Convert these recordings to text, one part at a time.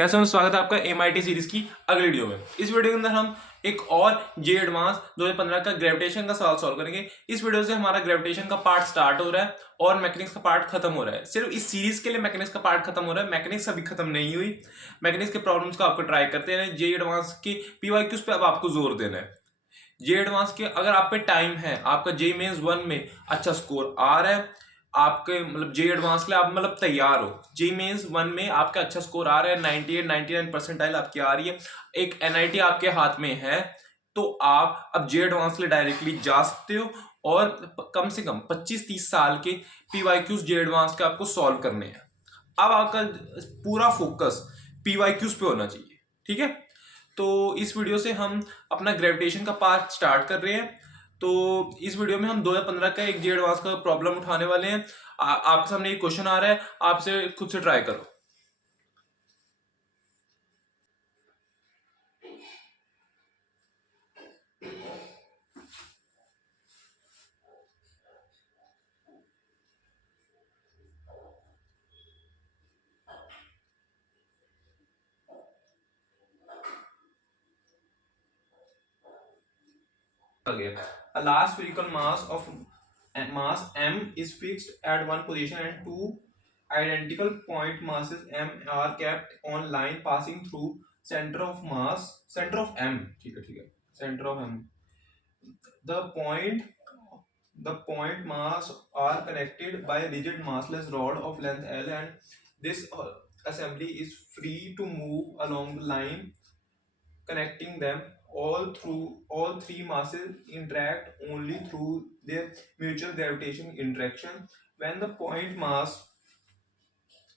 कैसे हो? स्वागत है आपका MIT सीरीज की अगली वीडियो में। इस वीडियो के अंदर हम एक और जे एडवांस 2015 का ग्रेविटेशन का सवाल सॉल्व करेंगे। इस वीडियो से हमारा ग्रेविटेशन का पार्ट स्टार्ट हो रहा है और मैकेनिक्स का पार्ट खत्म हो रहा है। सिर्फ इस सीरीज के लिए मैकेनिक्स का पार्ट खत्म हो रहा है, मैकेनिक्स अभी खत्म नहीं हुई। मैकेनिक्स के प्रॉब्लम्स को आपको ट्राई करते हैं। जे एडवांस की PYQs पे अब आपको जोर देना है। जे एडवांस के अगर आप पे टाइम है, आपका जे मेंस 1 में अच्छा स्कोर आ रहा है, आपके मतलब जे एडवांस के लिए आप मतलब तैयार हो, जे मेंस 1 में आपका अच्छा स्कोर आ रहा है, 98 99 परसेंटाइल आपकी आ रही है, एक NIT आपके हाथ में है, तो आप अब जे एडवांस के लिए डायरेक्टली जा सकते हो और कम से कम 25-30 साल के PYQs जे एडवांस के आपको सॉल्व करने हैं। अब आपका पूरा फोकस PYQs पे होना चाहिए, ठीक है। तो इस वीडियो से हम अपना ग्रेविटेशन का पार्ट स्टार्ट कर रहे हैं। तो इस वीडियो में हम 2015 का एक जे एडवांस का प्रॉब्लम उठाने वाले हैं। आपके सामने एक क्वेश्चन आ रहा है, आपसे खुद से ट्राई करो। A large spherical mass m is fixed at one position and two identical point masses m are kept on line passing through center of m, ठीक है, center of m. The point mass are connected by a rigid massless rod of length L, and this assembly is free to move along the line connecting them. All three masses interact only through their mutual gravitation interaction. When the point mass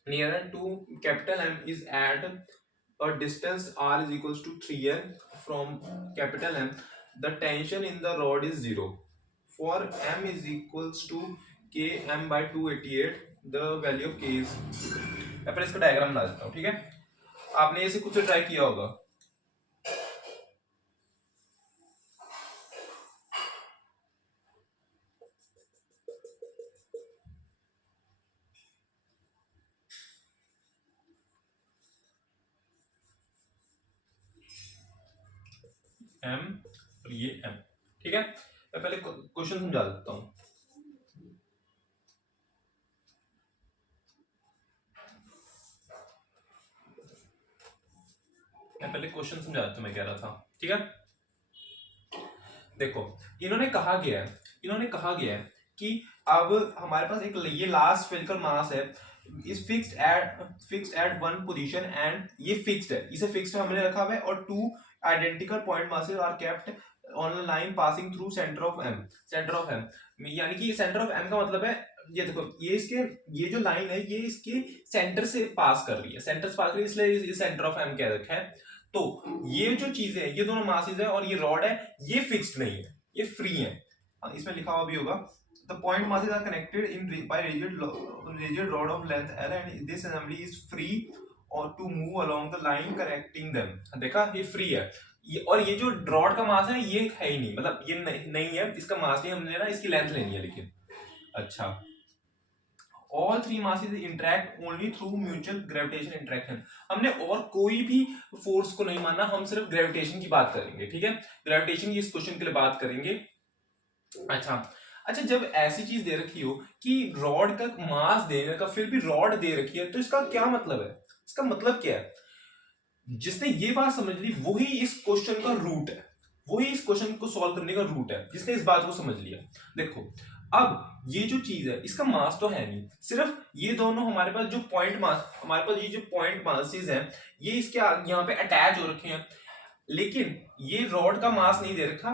nearer to capital M is at a distance r is equals to 3L from capital M, the tension in the rod is 0. For M is equals to Km by 288, the value of K is, मैं पहले इसका diagram बना देता हूँ, ठीक है। आपने इसे कुछ ट्राई किया होगा। M और ये M, ठीक है। मैं पहले क्वेश्चन समझा देता हूँ। मैं पहले क्वेश्चन समझा देता हूँ, मैं कह रहा था, ठीक है। देखो, इन्होंने कहा गया है कि अब हमारे पास एक ये लास्ट स्फेरिकल मास है, is fixed at one position and ये फिक्स्ड है, इसे फिक्स्ड हमने रखा हुआ है, और two identical point masses are kept on line passing through centre of M. यानी कि सेंटर ऑफ एम का मतलब है, ये देखो, ये जो लाइन है ये इसके सेंटर से पास कर रही है, सेंटर से पास कर रही है, इसलिए सेंटर ऑफ एम कह रखा है। तो ये जो चीजें हैं, ये दोनों मासेस है और ये रॉड है, ये फिक्स्ड नहीं है, ये फ्री है। इसमें लिखा हुआ भी होगा, the point masses are connected by rigid rod of length L, and this assembly is free or to move along the line connecting them. देखा, ये फ्री है, और ये जो रॉड का मास है ये है ही नहीं, मतलब ये नहीं है, इसका मास नहीं, हमने ना इसकी लेंथ लेनी है। लेकिन अच्छा, all three masses interact only through mutual gravitation interaction. हमने और कोई भी फोर्स को नहीं मानना, हम सिर्फ ग्रेविटेशन की बात करेंगे, ठीक है। ग्रेविटेशन की इस क्वेश्चन के लिए बात करेंगे। अच्छा, जब ऐसी चीज दे रखी हो कि रॉड का मास देने का, फिर भी रॉड दे रखी है, तो इसका क्या मतलब है? इसका मतलब क्या है? जिसने ये बात समझ ली वही इस क्वेश्चन का रूट है, वही इस क्वेश्चन को सॉल्व करने का रूट है, जिसने इस बात को समझ लिया। देखो, अब ये जो चीज है इसका मास तो है नहीं, सिर्फ ये दोनों हमारे पास जो पॉइंट मास, हमारे पास ये जो पॉइंट मासेस हैं, ये इसके यहाँ पे अटैच हो रखे हैं, लेकिन ये रॉड का मास नहीं दे रखा।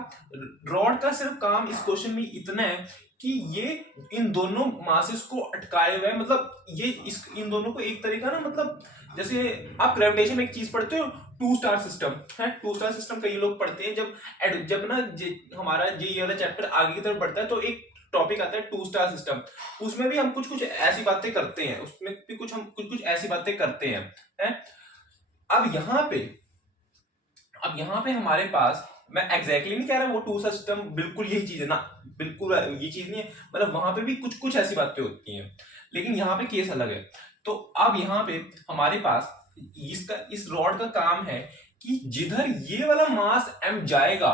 रॉड का सिर्फ काम इस क्वेश्चन में इतना है कि ये इन दोनों मासेस को अटकाए हुए, मतलब ये इन दोनों को एक तरीका ना, मतलब जैसे आप ग्रेविटेशन में एक चीज पढ़ते हो, टू स्टार सिस्टम है। टू स्टार सिस्टम कई लोग पढ़ते हैं, जब ना हमारा ये वाला चैप्टर आगे की तरफ बढ़ता है तो एक टॉपिक आता है टू स्टार सिस्टम, उसमें भी हम कुछ ऐसी बातें करते हैं, उसमें भी हम कुछ ऐसी बातें करते हैं। अब यहाँ पे हमारे पास, मैं एग्जैक्टली नहीं कह रहा वो टू स्टार सिस्टम बिल्कुल यही चीज है ना, बिल्कुल ये चीज नहीं है, मतलब वहां पे भी कुछ ऐसी बातें होती हैं, लेकिन यहाँ पे केस अलग है। तो अब यहाँ पे हमारे पास इस रॉड का काम है कि जिधर ये वाला मास m जाएगा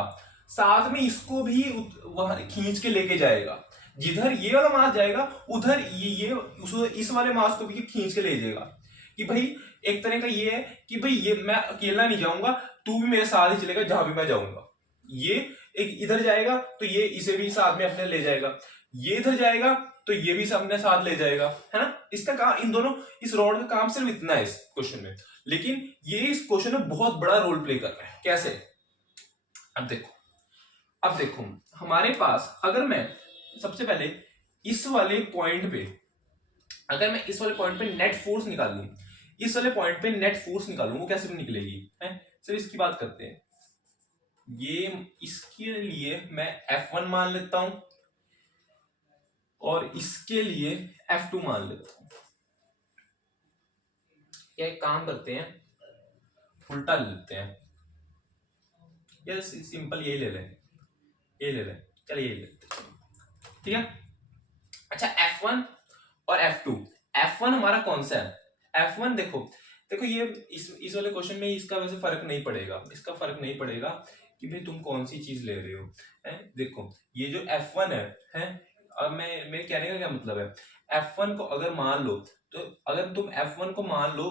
साथ में इसको भी वहां खींच के लेके जाएगा। जिधर ये वाला मास जाएगा उधर इस वाले मास को भी खींच के ले जाएगा। कि भाई एक तरह का ये है कि भाई ये मैं अकेला नहीं जाऊंगा, तू भी मेरे साथ ही चलेगा जहां भी मैं जाऊंगा। ये एक इधर जाएगा तो ये इसे भी साथ में अपने ले जाएगा, ये इधर जाएगा तो ये भी अपने साथ ले जाएगा, है ना। इसका काम इन दोनों, इस रॉड का काम सिर्फ इतना है इस क्वेश्चन में, लेकिन ये इस क्वेश्चन में बहुत बड़ा रोल प्ले कर रहा है। कैसे? अब देखो हमारे पास, अगर मैं सबसे पहले इस वाले पॉइंट पे, अगर मैं इस वाले पॉइंट पे नेट फोर्स निकाल लूं, इस वाले पॉइंट पे नेट फोर्स निकालूं, वो कैसे निकलेगी है? सिर्फ इसकी बात करते हैं। ये इसके लिए मैं F1 मान लेता हूं और इसके लिए F2 मान लेता हूं। क्या एक काम करते हैं, उल्टा ले लेते हैं, या सिंपल ये ले लें, ये ले लें, चलिए ये ले लेते हैं, ठीक है। अच्छा F1 और F2, F1 हमारा कौन सा है? F1 देखो ये इस वाले क्वेश्चन में इसका वैसे फर्क नहीं पड़ेगा, इसका फर्क नहीं पड़ेगा कि भाई तुम कौन सी चीज ले रहे हो, है? देखो ये जो F1 है, अब मेरे कहने का क्या मतलब है, F1 को अगर मान लो, तो अगर तुम F1 को मान लो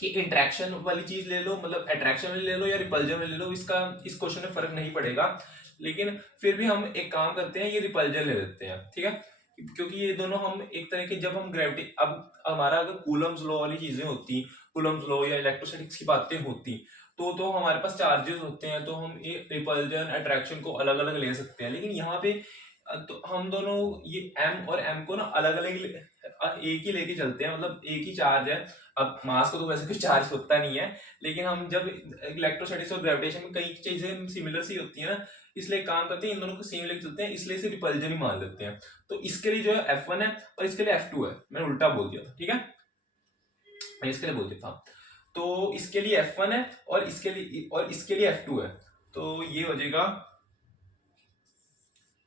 कि इंटरेक्शन वाली चीज ले लो, मतलब अट्रैक्शन वाली ले लो या रिपल्जन वाली ले लो, इसका इस क्वेश्चन में फर्क नहीं पड़ेगा। लेकिन फिर भी हम एक काम करते हैं, ये रिपल्जन ले लेते हैं, ठीक है, क्योंकि ये दोनों हम एक तरह के, जब हम ग्रेविटी, अब हमारा अगर कूलम्स लॉ वाली चीजें होती, कूलम्स लॉ या इलेक्ट्रोस्टैटिक्स की बातें होती, तो हमारे पास चार्जेस होते हैं, तो हम ये रिपल्जन अट्रैक्शन को अलग अलग ले सकते हैं। लेकिन यहाँ पे तो हम दोनों ये m और m को ना अलग अलग एक ही लेके चलते हैं, मतलब एक ही चार्ज है। अब मास को तो वैसे कुछ चार्ज होता नहीं है, लेकिन हम जब इलेक्ट्रोस्टैटिक्स और ग्रेविटेशन में कई चीजें सिमिलर सी होती है ना, इसलिए काम करते हैं इन दोनों को सेम लेके चलते हैं, इसलिए इसे रिपल्जन ही मान लेते हैं। तो इसके लिए जो है F1 है और इसके लिए F2 है, मैंने उल्टा बोल दिया था, ठीक है, मैं इसके लिए बोल देता हूँ। तो इसके लिए F1 है और इसके लिए F2 है, तो ये हो जाएगा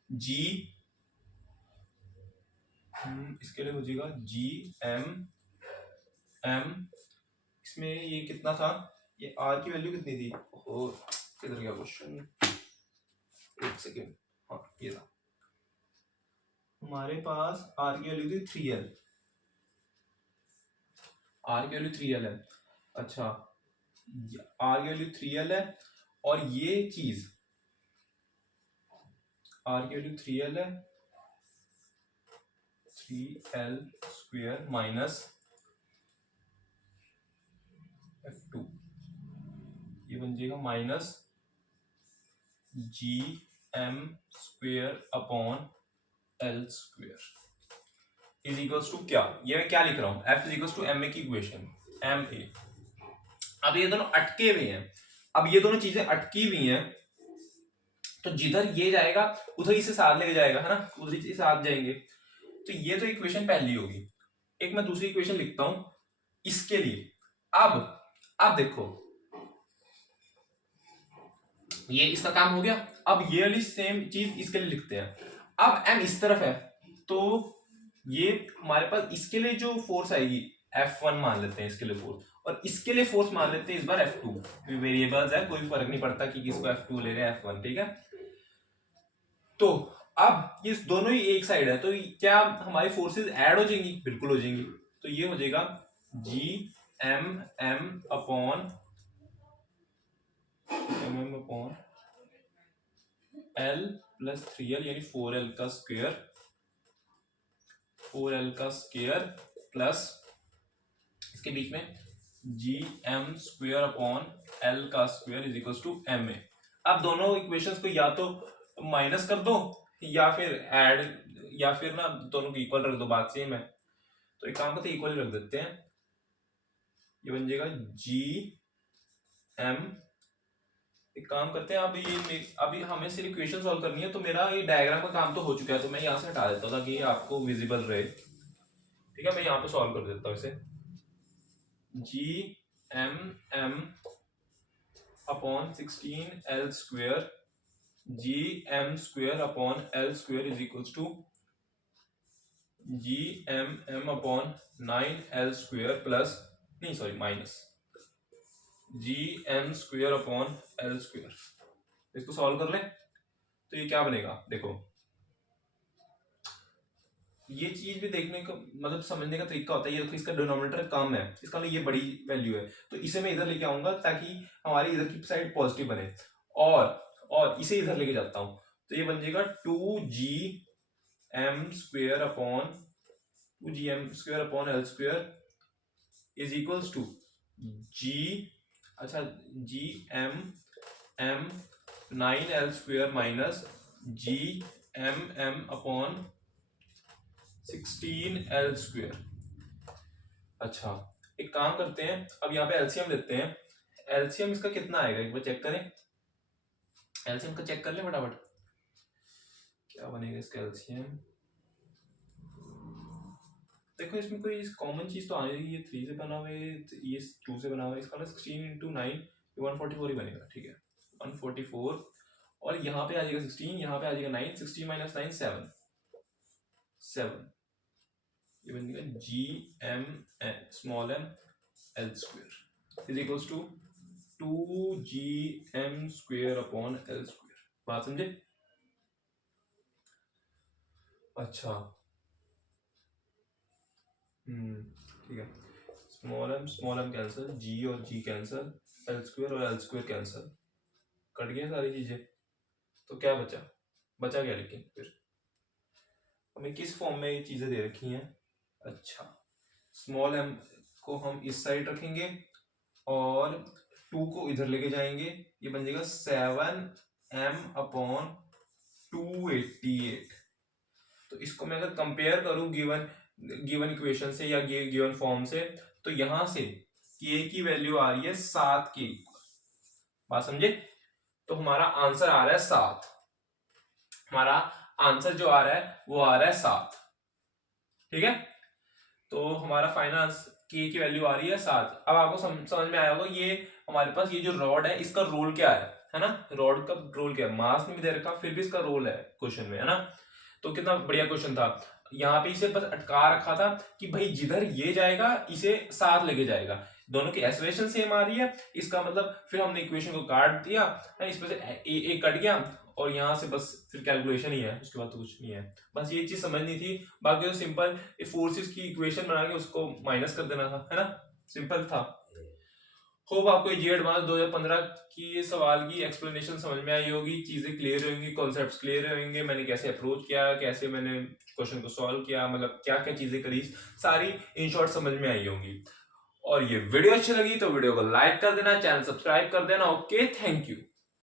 G, इसके लिए हो जाएगा GM, इसमें ये कितना था, ये R की वैल्यू कितनी थी, और किधर गया क्वेश्चन, एक सेकेंड, हाँ ये था, हमारे पास R की वैल्यू थी 3L, R की वैल्यू 3L है। अच्छा R की वैल्यू 3L है, और ये चीज R की वैल्यू 3L है, 3L स्क्वायर माइनस F2, ये बन जाएगा minus GM square upon L square is equals to क्या, ये मैं क्या लिख रहा हूं, F is equals to MA की इक्वेशन, MA। अब ये दोनों अटके हुए हैं, अब ये दोनों चीजें अटकी हुई हैं, तो जिधर ये जाएगा उधर इसे साथ लेके जाएगा, है ना, उधर इसे साथ जाएंगे। तो ये तो इक्वेशन पहली होगी। एक मैं दूसरी इक्वेशन लिखता हूं इसके लिए। अब देखो ये इसका काम हो गया, अब ये वाली सेम चीज इसके लिए लिखते हैं। अब M इस तरफ है, तो ये हमारे पास इसके लिए जो फोर्स आएगी F1 मान लेते हैं इसके लिए फोर्स, और इसके लिए फोर्स मान लेते हैं इस बार F2, वेरिएबल्स है, कोई फर्क नहीं पड़ता कि किसको F2 ले रहे हैं F1, ठीक है। तो अब ये दोनों ही एक साइड है, तो क्या हमारी फोर्सेस ऐड हो जाएंगी? बिल्कुल हो जाएंगी। तो ये हो जाएगा GM upon L plus 3L यानी 4L का स्क्वायर, 4L का स्क्वायर प्लस इसके बीच में GM स्क्वायर अपॉन L का square is equal to MA। अब दोनों इक्वेशंस को या तो माइनस कर दो या फिर ऐड, या फिर ना दोनों को इक्वल रख दो, बात सेम है। तो एक काम करते हैं इक्वल रख देते हैं, ये बन जाएगा GM। एक काम करते हैं, अभी हमें सिर्फ इक्वेशन सॉल्व करनी है, तो मेरा ये डायग्राम का काम तो हो चुका है, तो मैं यहाँ से हटा देता हूँ ताकि ये आपको विजिबल रहे, ठीक है। मैं यहाँ पे सॉल्व कर देता हूँ इसे, GM upon 16L square GM square upon L square is equals to GM upon 9L square plus नहीं sorry minus G M square upon L square. इसको सॉल्व कर ले तो ये क्या बनेगा, देखो ये चीज भी देखने का मतलब समझने का तरीका होता है। ये देखो इसका डिनोमिनेटर कम है, इसका मतलब ये बड़ी वैल्यू है, तो इसे मैं इधर लेके आऊंगा ताकि हमारी इधर की साइड पॉजिटिव बने, और इसे इधर लेके जाता हूं तो ये बन जाएगा 2gm L square is equals to G, अच्छा G M 9l square minus G M upon 16l square. अच्छा एक काम करते हैं, अब यहाँ पे एलसीएम लेते हैं। एलसीएम इसका कितना आएगा एक बार चेक करें, एलसीएम का चेक कर ले फटाफट, क्या बनेगा इसका एलसीएम। देखो इसमें कोई कॉमन चीज तो आनी है, ये 3 से बना हुआ है, ये 2 से बना हुआ है, इसका ना 16 इंटू 9 144 ही बनेगा, ठीक है 144, और यहाँ पे आ जाएगा 16, यहाँ पे आ जाएगा 9, 16 माइनस 9 7, ये बन जाएगा G M small M L square is equals to 2gm square upon L square. बात समझे? अच्छा ठीक है, स्मॉल एम कैंसिल, जी और जी कैंसिल, एल स्क्वेयर और एल स्क्वेयर कैंसिल, कट गया सारी चीजें, तो क्या बचा, बचा क्या लेकिन फिर हमें किस फॉर्म में ये चीजें दे रखी हैं। अच्छा स्मॉल एम को हम इस साइड रखेंगे और 2 को इधर लेके जाएंगे, ये बन जाएगा 7m अपॉन 288। तो इसको मैं अगर कंपेयर करूं गिवन इक्वेशन से या गिवन फॉर्म से, तो यहां से k की वैल्यू आ रही है 7 के इक्वल। बात समझे? तो हमारा आंसर आ रहा है 7, हमारा आंसर जो आ रहा है वो आ रहा है 7, ठीक है। तो हमारा फाइनल k की वैल्यू आ रही है 7। अब आपको समझ में आया होगा ये हमारे पास ये जो रॉड है इसका रोल क्या है ना, रॉड का रोल क्या है, मास नहीं दे रखा फिर भी इसका रोल है क्वेश्चन में, है ना। तो कितना बढ़िया क्वेश्चन था, यहाँ पे इसे बस अटका रखा था कि भाई जिधर ये जाएगा इसे साथ लेके जाएगा, दोनों की एक्सप्रेशन सेम आ रही है, इसका मतलब फिर हमने इक्वेशन को काट दिया, इसमें से एक कट गया और यहाँ से बस फिर कैलकुलेशन ही है, उसके बाद तो कुछ नहीं है। बस ये चीज समझनी थी, बाकी तो सिंपल फोर्सेस की इक्वेशन बना के उसको माइनस कर देना था, है ना, सिंपल था। होप आपको ये एडवांस 2015 की ये सवाल की एक्सप्लेनेशन समझ में आई होगी, चीजें क्लियर होंगी, कॉन्सेप्ट्स क्लियर होंगे, मैंने कैसे अप्रोच किया, कैसे मैंने क्वेश्चन को सॉल्व किया, मतलब क्या क्या चीजें करी, सारी इन शॉर्ट समझ में आई होंगी। और ये वीडियो अच्छी लगी तो वीडियो को लाइक कर देना, चैनल सब्सक्राइब कर देना। Okay, thank you.